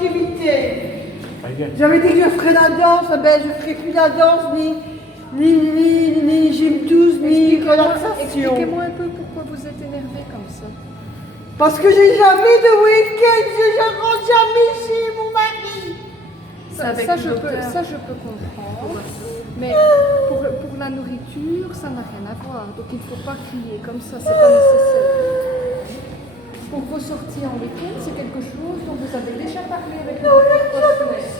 activité. J'avais dit que je ferais la danse, ben je ferai plus la danse, ni gym 12, ni relaxation. Expliquez-moi un peu pourquoi vous êtes énervé comme ça. Parce que j'ai jamais de week-end, je rentre jamais chez mon mari. Ça, je peux comprendre. Mais pour la nourriture, ça n'a rien à voir. Donc il ne faut pas crier comme ça, c'est pas nécessaire. Pour vos sorties en week-end, c'est quelque chose dont vous avez déjà parlé avec votre partenaire.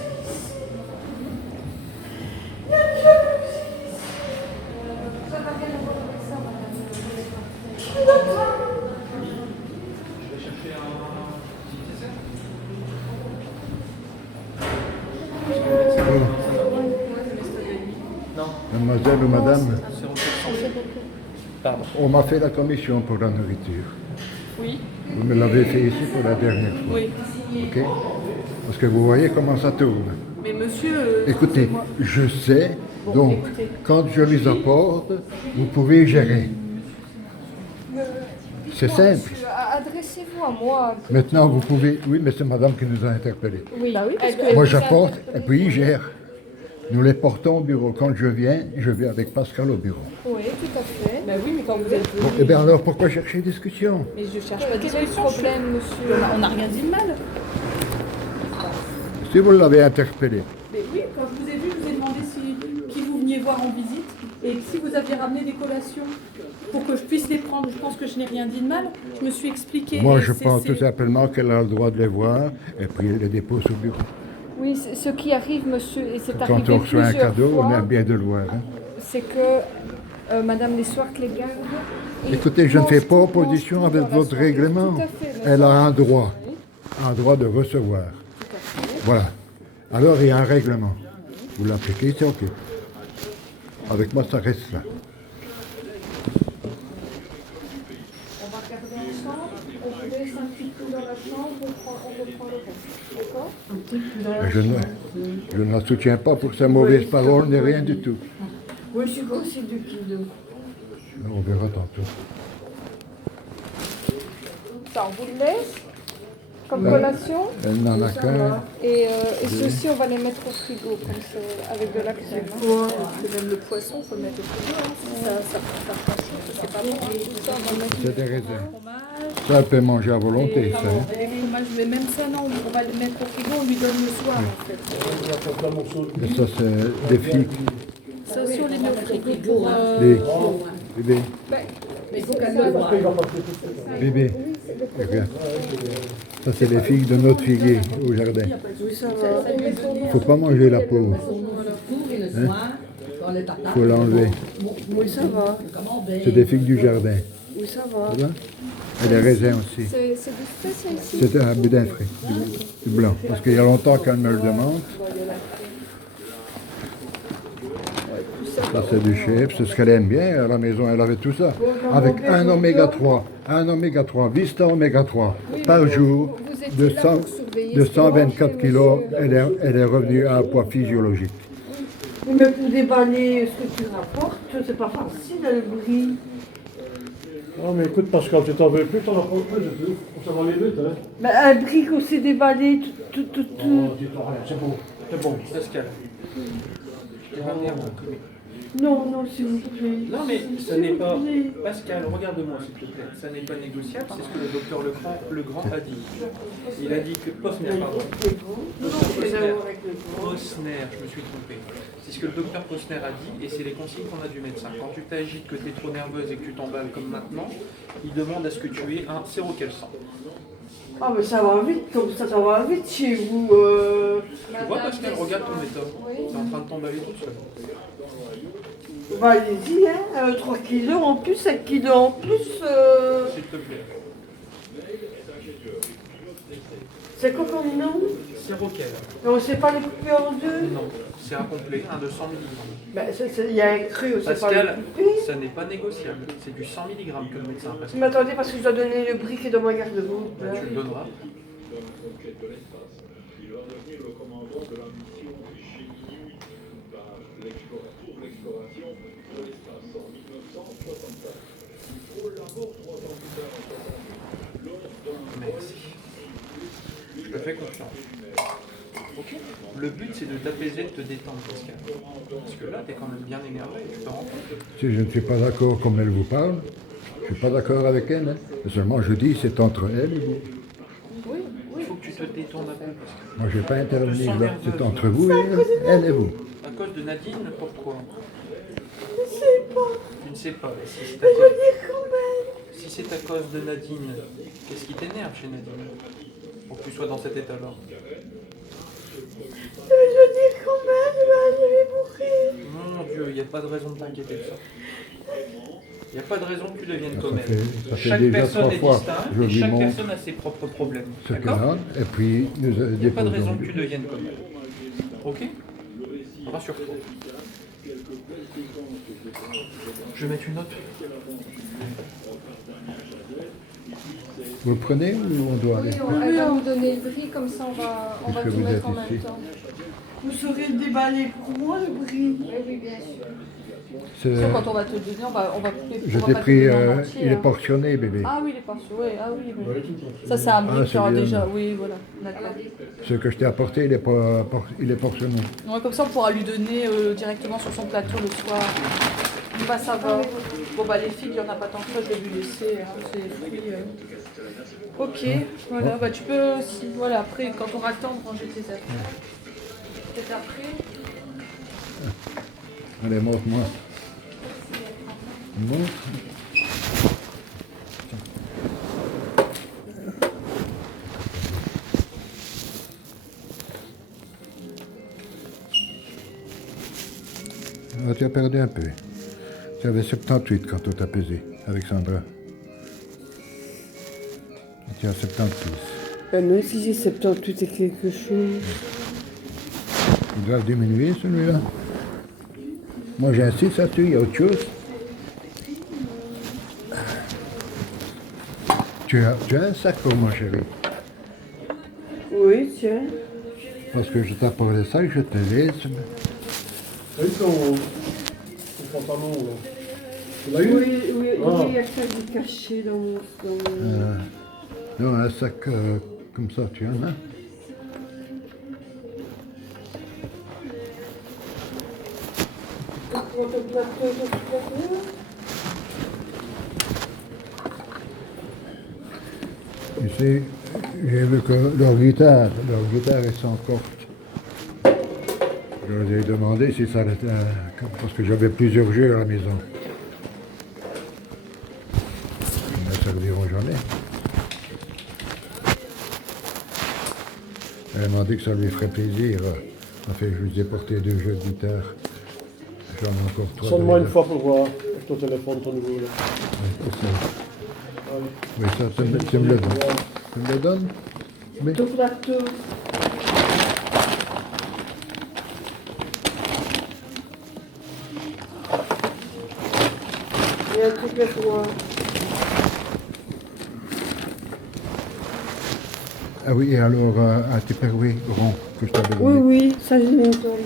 Ça n'a rien à voir avec ça, madame. Mademoiselle ou madame, on m'a fait la commission pour la nourriture. Oui. Vous me l'avez fait ici pour la dernière fois. Oui. Ok? Parce que vous voyez comment ça tourne. Mais monsieur... Écoutez, je sais, donc, quand je les apporte, vous pouvez gérer. C'est simple. Monsieur, adressez-vous à moi. Maintenant, vous pouvez... Oui, mais c'est madame qui nous a interpellés. Oui, Bah oui, parce que... Moi, j'apporte, et puis il gère. Nous les portons au bureau. Quand je viens avec Pascal au bureau. Oui, tout à fait. Bah oui, mais quand vous êtes venu... Bon, et bien alors, pourquoi chercher discussion? Mais je cherche pas de Quel est le discussion. problème, monsieur? On n'a rien dit de mal. Si vous l'avez interpellé. Mais oui, quand je vous ai vu, je vous ai demandé qui vous veniez voir en visite et si vous aviez ramené des collations pour que je puisse les prendre. Je pense que je n'ai rien dit de mal. Je me suis expliquée. Moi, et je pense tout simplement qu'elle a le droit de les voir et puis elle les dépose au bureau. Oui, ce qui arrive, monsieur, et c'est Quand arrivé on reçoit un plusieurs cadeau, fois, on aime bien de le voir. Hein. c'est que Madame Lessoir les garde. et Écoutez, je ne fais pas mange opposition tout avec dans la votre soirée. règlement. Tout à fait, Elle a un droit de recevoir. Voilà. Alors, il y a un règlement. Vous l'appliquez, c'est OK. Avec moi, ça reste là. On va regarder ensemble, on vous laisse un petit coup dans la chambre, on reprend le reste. D'accord? Je ne la soutiens pas pour sa mauvaise parole, ni rien du tout. Oui, je suis aussi 2 kilos. On verra tantôt. Ça, on vous le laisse comme collation. Elle n'en a qu'un. Et ceux-ci, on va les mettre au frigo, comme ça, avec de la crème. Même le poisson, il faut le mettre au frigo. Ça prend chaud, c'est pas bon. Tout ça, on va mettre. C'est des raisins. Fromage. Ça, elle peut manger à volonté, ça. Hein. Les fromages, mais même ça, non, on va le mettre au frigo, on lui donne le soir, en fait. Et ça, c'est des filles. Ça aussi, on les met au frigo pour... Bébé. Mais il faut qu'elle le voie. Bébé. Regarde. Ça, c'est les figues de notre figuier au jardin. Il ne faut pas manger la peau. Il faut l'enlever. Oui, ça va. C'est des figues du jardin. Oui, ça va. Ça va? Et les raisins aussi. C'est du frais, ça, ici? C'est un boudin frais, du blanc. Parce qu'il y a longtemps qu'elle me le demande. Ça, c'est du chef, c'est ce qu'elle aime bien. À la maison, elle avait tout ça. Avec un oméga 3, Vista oméga 3, par jour, Vous étiez de, là 100 pour surveiller de ce qu'il mangeait, 124 kilos, monsieur. elle est revenue à un poids physiologique. Mais pour déballer ce que tu rapportes, c'est pas facile, le bruit. Non mais écoute Pascal, tu t'en veux plus, t'en as pas plus, ça va aller vite, hein. Mais un brick aussi déballé, tout. Oh, dis-toi rien, c'est bon, c'est bon. Pascal, je t'ai ramené un comique. Non, s'il vous plaît. Non mais ce S'il n'est vous pas... plaît. Pascal, regarde-moi s'il te plaît. Ça n'est pas négociable, c'est ce que le docteur Legrand a dit. Il a dit que... Posner, pardon. Posner, je me suis trompé. C'est ce que le docteur Posner a dit et c'est les consignes qu'on a du médecin. Quand tu t'agites, que tu es trop nerveuse et que tu t'emballes comme maintenant, il demande à ce que tu aies un séroquelsan. Ah, mais ça va vite, comme ça va vite chez vous. Tu vois Pascal, regarde ton méthode. Tu es en train de t'emballer toute seule. Bah, allez-y, hein. 3 kilos en plus, 5 kilos en plus. S'il te plaît. C'est quoi comme nom? Séroquel. Non, c'est pas les couper en deux? Non, c'est un complet, un de 100 mg. Bah, il y a un cru, c'est pas les Pascal, couper. ça n'est pas négociable. C'est du 100 mg que le médecin a Mais attendez, parce que je dois donner le briquet dans ma garde-robe. Bah, tu le donneras. Merci. Je te fais confiance. confiance. Ok. Le but, c'est de t'apaiser, de te détendre, Pascal. Parce que là, tu es quand même bien énervé, tu te rends compte. Si je ne suis pas d'accord comme elle vous parle, je ne suis pas d'accord avec elle. Hein. Seulement, je dis, c'est entre elle et vous. Oui, il faut que tu te détendes un peu, Pascal. Moi, je ne vais pas intervenir Je te sens là. nerveuse, C'est entre vous et elle et vous. À cause de Nadine, pourquoi? Je sais pas. Tu ne sais pas. Si c'est Mais à je cause, dis quand même. si c'est à cause de Nadine, qu'est-ce qui t'énerve chez Nadine pour que tu sois dans cet état-là? Mais je dis quand même, je vais mourir. Mon Dieu, il n'y a pas de raison de t'inquiéter de ça. Il n'y a pas de raison que tu deviennes Ça comme fait- elle. ça fait Chaque déjà personne 3 est fois. distincte Je et lui chaque montre personne a ses propres problèmes. ce qu'elle D'accord? a, et puis nous Il n'y a pas de raison déposons. que tu deviennes comme elle. Ok? Rassure-toi. Je vais mettre une note. Vous le prenez ou on doit aller? Elle va nous donner le prix, comme ça on va Puisque tout vous mettre êtes en même ici. temps. Vous saurez le déballer pour moi, le bris. Oui, oui, bien sûr. C'est- Sauf quand on va te le donner, on va Je on va t'ai pas te pris, le donner en entier, il est hein. portionné, bébé. Ah oui, il est portionné, oui, ah oui. oui. Ouais, tout à fait. Ça, c'est un Ah, brick c'est qui aura bien. déjà, oui, voilà, d'accord. Ce que je t'ai apporté, il est portionné. Ouais, comme ça, on pourra lui donner directement sur son plateau le soir. Bah, ça va. Bon, bah, les filles, il n'y en a pas tant que ça, je vais lui laisser, hein, c'est les fruits. Ok, voilà, bah, tu peux, si, voilà, après, quand on aura le temps de ranger tes affaires. Peut-être après. Allez, montre-moi. Montre. Ah, tu as perdu un peu. Tu avais 78 quand on t'a pesé avec Sandra. Et tu as 76. Même si j'ai 78 et quelque chose. Ils doivent diminuer celui-là. Moi j'insiste là-dessus, il y a autre chose. Tu as un sac pour moi, chérie. Oui, tiens. Parce que je t'apporte le sac, je te laisse. T'as eu ton pantalon là? Tu l'as eu? Oui, oui, Ah. il y a ça qui est caché dans mon... Non, un sac comme ça, tu en as. Tu sais, j'ai vu que leur guitare est sans corde. Je leur ai demandé si ça allait être parce que j'avais plusieurs jeux à la maison. Ils ne serviront jamais. Elle m'a dit que ça lui ferait plaisir. En fait, je lui ai porté 2 jeux de guitare. J'en ai encore 3. Sonne-moi une fois pour voir avec ton téléphone, ton nouveau là. Oui, ça, tu me le donnes. Tu me le donnes? Mais, Ton plateau. Il y a un truc à toi. ah oui, et alors, un Tupperware rond que je t'avais Oui, donné. oui, ça j'ai nettoyé.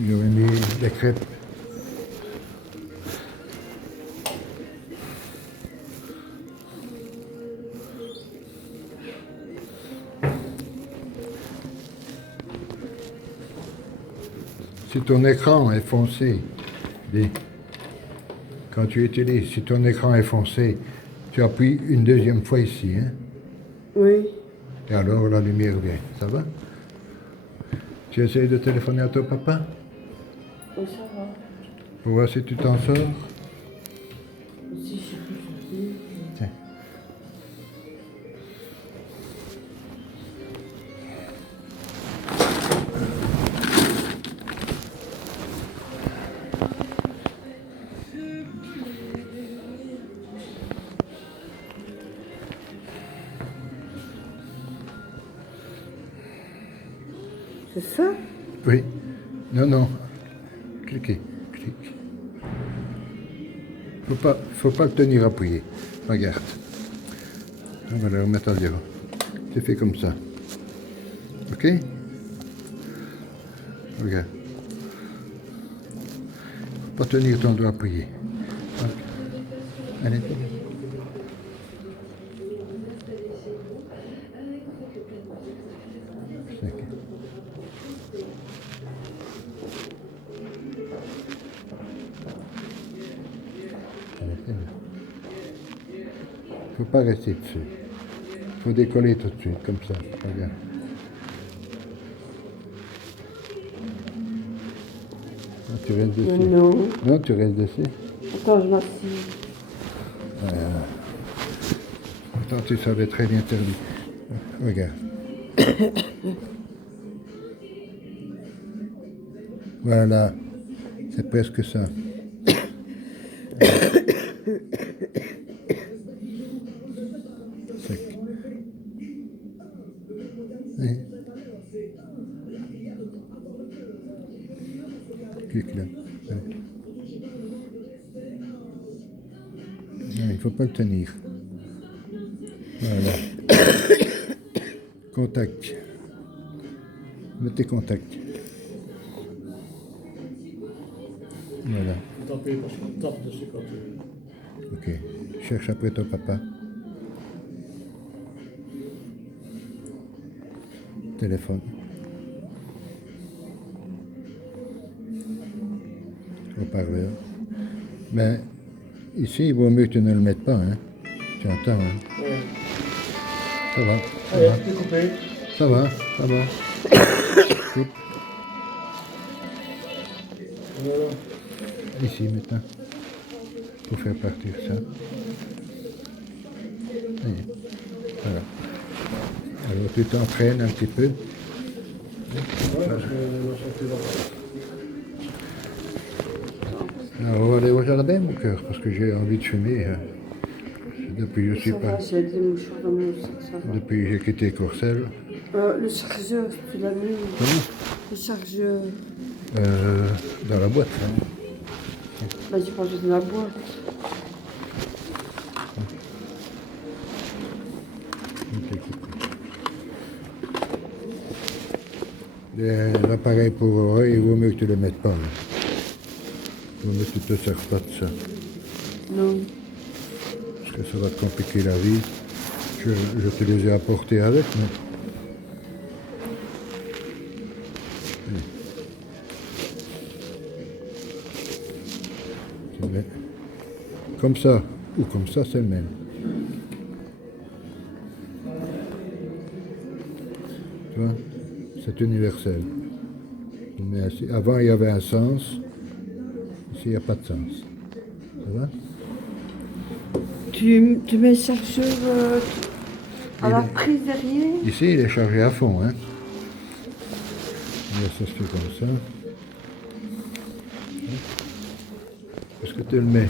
Il aurait mis des crêpes. Si ton écran est foncé, quand tu utilises, si ton écran est foncé, tu appuies une deuxième fois ici, hein, Oui. et alors la lumière vient. Ça va? Tu essayes de téléphoner à ton papa Oui, ça va. pour voir si tu t'en sors? Si je sais plus. Tiens. C'est ça? Oui. Non, non. Cliquez. Clique. Faut pas le tenir appuyé. Regarde. On va le remettre à zéro. Tu fais comme ça. Ok? Regarde. Faut pas tenir ton doigt appuyé. Allez. faut pas rester dessus. Il faut décoller tout de suite, comme ça. Regarde. Ah, tu restes dessus. Non. Non, tu restes dessus. Attends, je m'assieds. Pourtant, tu savais très bien terminer. Regarde. Voilà. C'est presque ça. Sec. Oui. Clique là. Ouais. Non, il ne faut pas le tenir. Voilà. Contact. Mets tes contacts. Voilà. Taper parce qu'on tape dessus quand tu... Ok. Cherche après ton papa. Téléphone. Haut-parleur. Mais ici, il vaut mieux que tu ne le mettes pas. Hein. Tu entends, hein. Ouais. Ça va. Ça Allez, va. tu peux couper. Ça va. Ça va. Coupe. Voilà. Ici maintenant. Pour faire partir ça. Et voilà. Alors tu t'entraînes un petit peu. Ouais, parce qu'on va sortir là. Alors, on va aller au jardin, mon cœur, parce que j'ai envie de fumer. Hein. Depuis que je suis Ça va, pas. j'ai des mouchoirs dans mon sac, ça va. Depuis que j'ai quitté Courcelles. Le chargeur, tu l'as vu? Comment Le chargeur. Dans la boîte. Hein. Bah, j'ai pas besoin de la boîte. L'appareil pour oreille, il vaut mieux que tu ne le mettes pas. Là. Il vaut mieux que tu ne te sers pas de ça. Non. Parce que ça va te compliquer la vie. Je te les ai apportés avec, mais... Tu mets comme ça ou comme ça, c'est le même. Tu vois, c'est universel. Mais avant, il y avait un sens. Ici, il n'y a pas de sens. Ça va? Tu mets le chargeur à la Il est- prise derrière? Ici, il est chargé à fond. Hein. Là, ça se fait comme ça. Est-ce que tu le mets?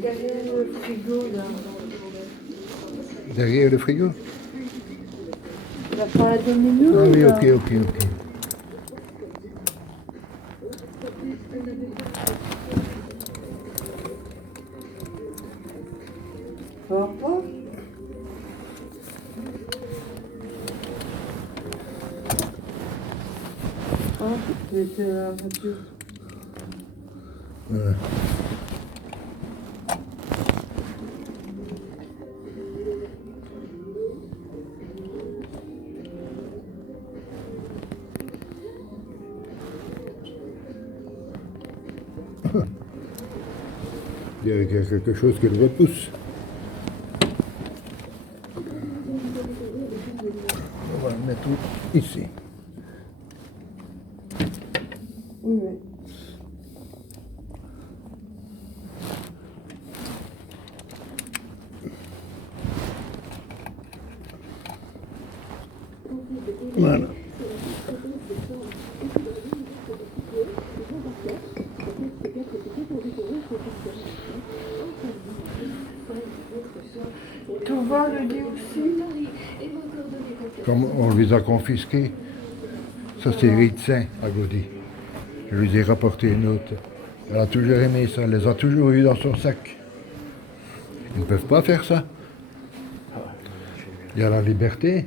Derrière le frigo, là. Derrière le frigo? Tu vas pas la donner nous? Ah oui, là? ok. Ça va pas? Ah, c'était la radio. Voilà. Il y a quelque chose qui le repousse. On va le mettre ici. Oui, mais... Voilà. Tu vois le lit aussi? Comme on les a confisqués, ça c'est Ritzin à Gaudi. Je lui ai rapporté une autre. Elle a toujours aimé ça, elle les a toujours eu dans son sac. Ils ne peuvent pas faire ça. Il y a la liberté.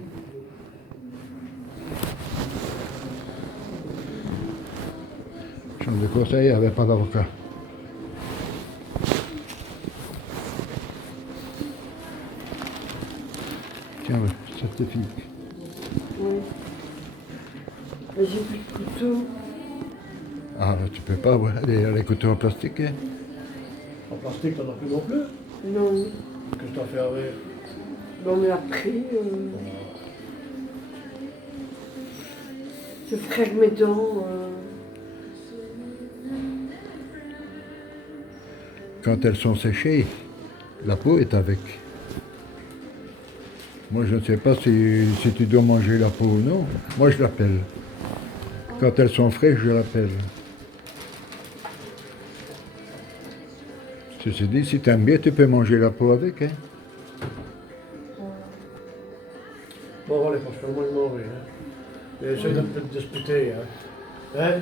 Chambre de conseil, il n'y avait pas d'avocat. Tiens, ouais, certifique. Oui. Mais j'ai plus de couteau. Ah, tu peux pas, ouais. Les couteaux en plastique. Hein. En plastique, t'en as plus non plus. Non. Qu'est-ce que tu as fait avec? On me l'a pris. Je frère mes dents. Quand elles sont séchées, la peau est avec. Moi, je ne sais pas si tu dois manger la peau ou non. Moi, je l'appelle. Quand elles sont fraîches, je l'appelle. Ceci dit, si tu aimes bien, tu peux manger la peau avec. Hein. Bon, allez, parce que moi, je m'en vais. Hein. Et essaye de ne plus te disputer. Hein? Hein?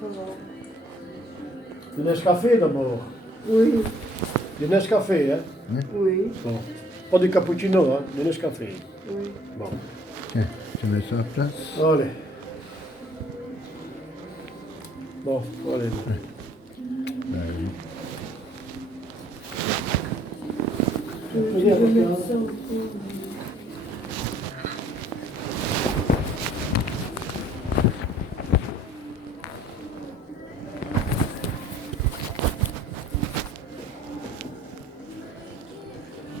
Ça va. Du Nescafé d'abord. Oui, Du Nescafé, hein? oui, Bon. Pas du cappuccino, hein? Du Nescafé. oui. Bon. Tiens, tu mets ça à place. Allez. Bon, allez. Ben oui. Je vais mettre ça au fond.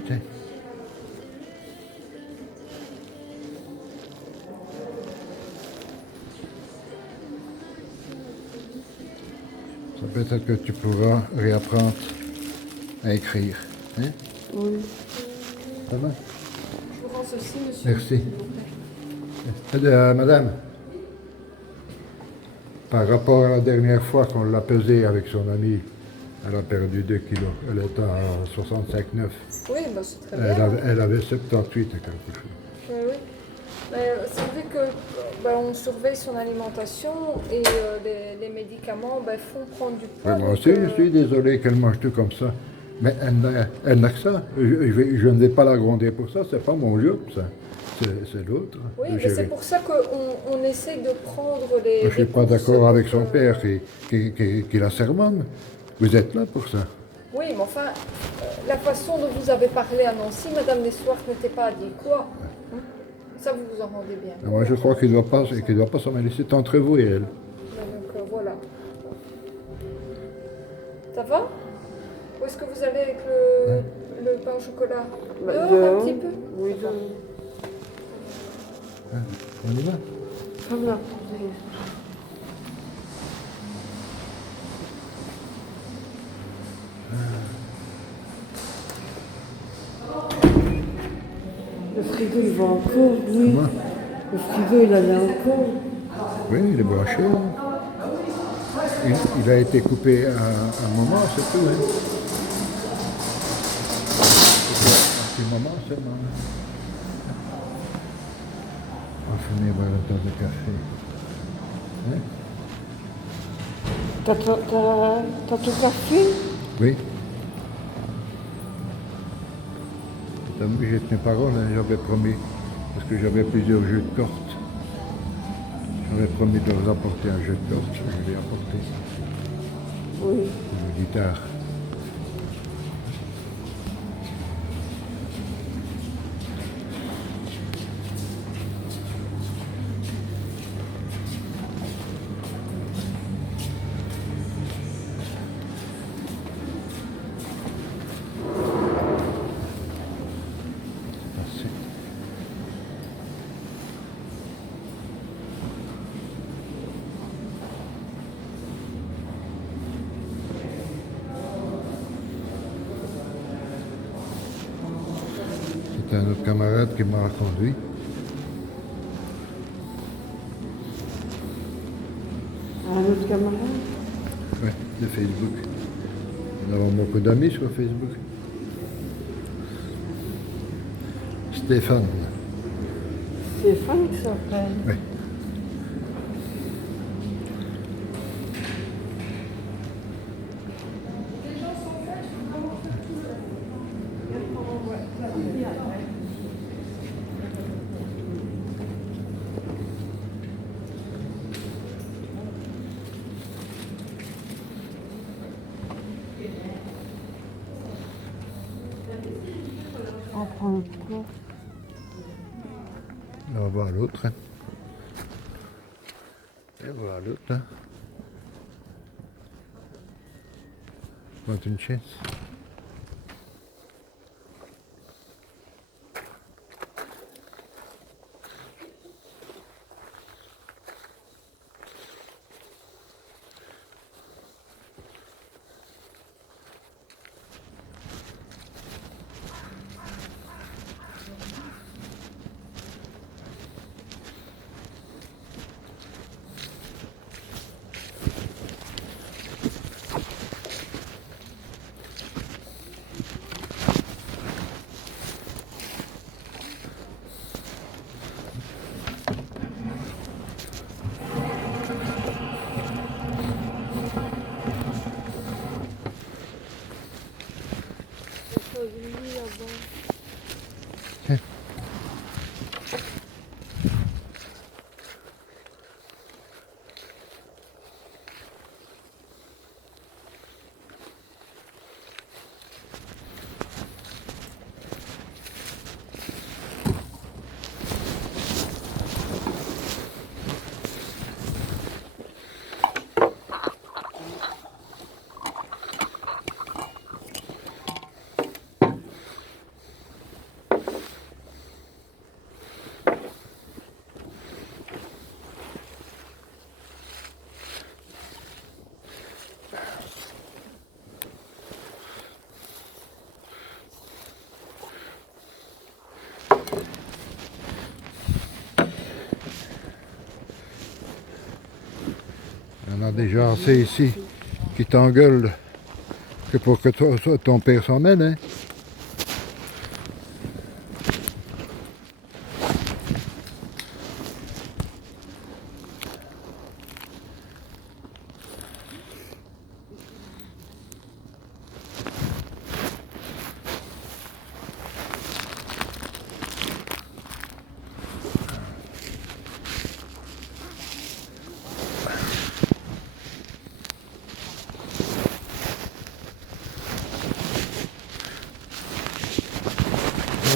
Tiens. Ça peut-être que tu pourras réapprendre à écrire. Hein? Oui. Ça va? Je vous rends ceci, monsieur. Merci. Madame, par rapport à la dernière fois qu'on l'a pesée avec son ami, elle a perdu 2 kilos. Elle est à 65,9. Oui, bah, c'est très bien. Elle avait 78 et quelque chose. Oui, oui. Mais c'est vrai que on surveille son alimentation et les médicaments font prendre du poids. Ouais, moi donc, aussi, je suis désolé qu'elle mange tout comme ça. Mais elle n'a que ça. Je ne vais pas la gronder pour ça, c'est pas mon job, ça. C'est l'autre. Oui, de mais gérer. c'est pour ça qu'on essaye de prendre les. Je ne suis pas d'accord avec son père qui la sermonne. Vous êtes là pour ça. Oui, mais enfin, la façon dont vous avez parlé à Nancy, Madame Dessoirs, n'était pas adéquate. Hein. Ça, vous vous en rendez bien. Moi, je crois qu'il ne doit pas s'en mêler. C'est entre vous et elle. Donc voilà. Ça va? Où est-ce que vous allez avec le pain au chocolat? Dehors un petit peu? Oui, dehors. On y va? Ça va. Le frigo, il va encore, lui. Moi? Le frigo, il allait encore. Oui, il est branché. Hein. Il a été coupé à un moment, c'est tout. Hein. Un petit moment seulement. On va finir par le temps de café. Hein? T'as ton café? Oui. T'as vu, j'ai tenu parole, hein, j'avais promis, parce que j'avais plusieurs jeux de cartes. J'avais promis de vous apporter un jeu de cartes, je l'ai apporté. Oui. Je dis tard. Assez. C'est un autre camarade qui m'a conduit. Un autre camarade? Oui, de Facebook. Nous avons beaucoup d'amis sur Facebook. Stéphane. Stéphane qui s'appelle. Oui. On prend le quoi? On va voir l'autre. Hein. Et voilà l'autre. Hein. Prends une chaise. Il y en a déjà assez ici qui t'engueulent que pour que ton père s'en mêle, hein.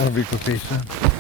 On va écouter ça.